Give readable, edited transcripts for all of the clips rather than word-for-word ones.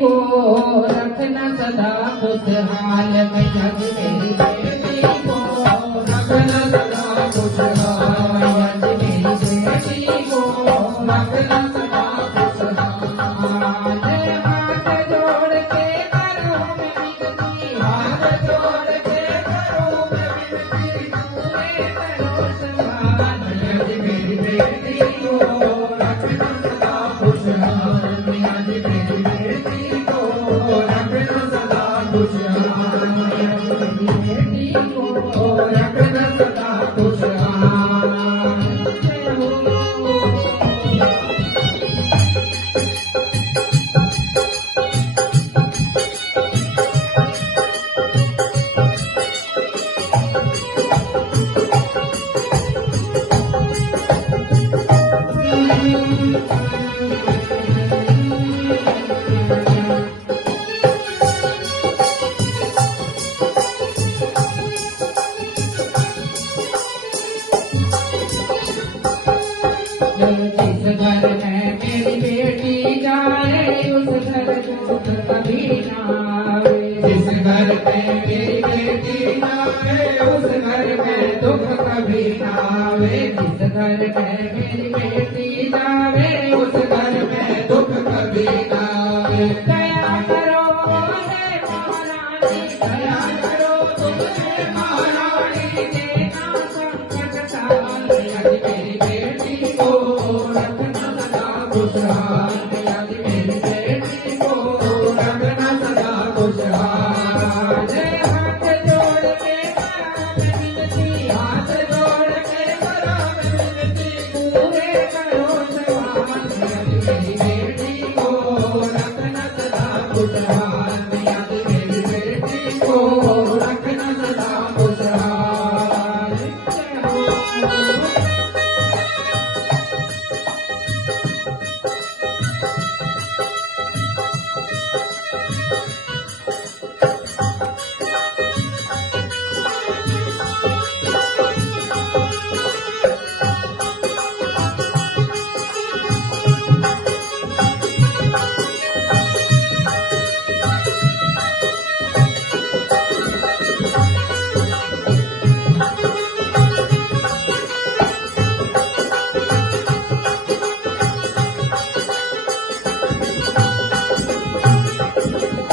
को रखना सदा खुशहाल मैया जी मेरी बेटी को रखना सदा खुशहाल मैया जी मेरी बेटी को रखना सदा खुशहाल। हाथ जोड़ के करो मैं विनती, हाथ जोड़ के करो मैं विनती, पूरे करो संभाल मैया जी मेरी बेटी को रखना सदा खुशहाल मैया जी मेरी बेटी को रखना सदा खुशहाल मैया जी मेरी बेटी को रखना सदा खुशहाल। जिस घर में मेरी बेटी जाए उस घर दुख कभी ना आवे, जिस घर में मेरी बेटी जाए उस घर में दुख कभी ना आवे, जिस घर में मेरी बेटी जावे उस घर में दुख कभी ना आवे। दया करो हे महारानी, दया करो तुम हे महारानी, देना संकट टाल मैया जी मेरी बेटी को रखना सदा खुशहाल मैया जी मेरी बेटी को रखना सदा खुशहाल। हाथ जोड़ के करा मैं विनती, हाथ जोड़ के करा मैं विनती, पूरे करो सवाल मैया जी मेरी बेटी को रखना सदा खुशहाल मैया जी मेरी बेटी को रखना सदा खुशहाल।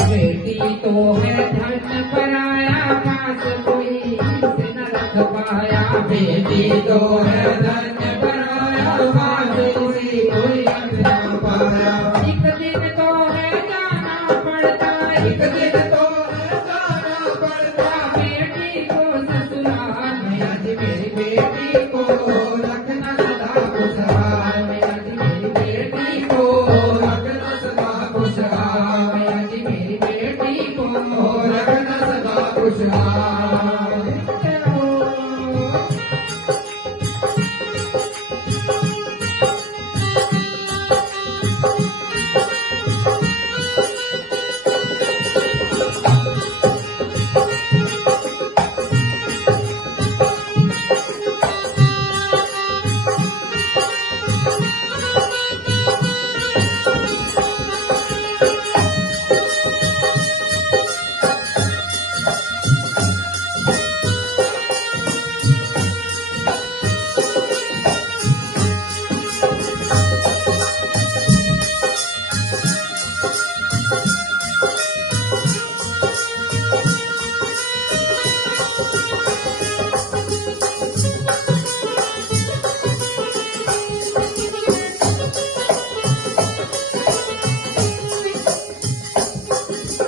बेटी तो है धन पराया, पास कोई से न रख पाया, बेटी तो है धन पराया, पास कोई रख न पाया। एक दिन तो है जाना पड़ता, एक दिन तो है जाना पड़ता, बेटी को ससुराल मैया जी मेरी बेटी को रखना सदा खुशहाल मैया जी मेरी बेटी को रखना सदा खुशहाल मैया जी मेरी बेटी को रखना सदा खुशहाल।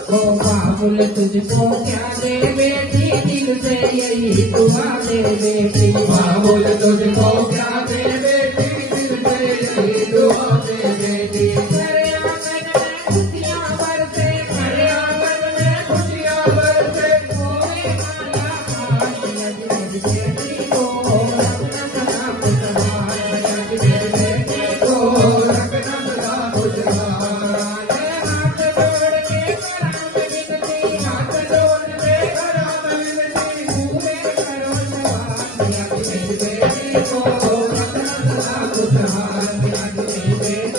ओ बाबुल तुझको क्या दे बेटी, दिल से यही दुआ दे बेटी, बाबुल तुझको क्या दे बेटी, दिल से यही दुआ दे बेटी। मेरे आंगन में खुशियाँ बरसे, मेरे आंगन में खुशियाँ बरसे, होवे माला हार मैया जी मेरी बेटी को रखना सदा खुशहाल मैया जी मेरी बेटी को रखना सदा खुशहाल। हाथ जोड़ के करा मैं विनती, हाथ जोड़ के करा मैं विनती, पूरे करो सवाल मैया जी मेरी बेटी को रखना सदा खुशहाल मैया जी मेरी बेटी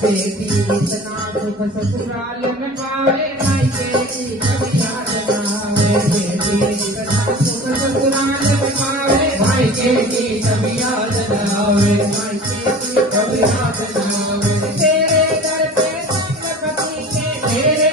बेटी इतना सुख ससुराल में पावे, मायके की कभी याद न आवे। बेटी इतना सुख ससुराल में पावे, मायके की कभी याद न आवे। मायके की कभी याद न आवे। तेरे दर पे संग पति के, तेरे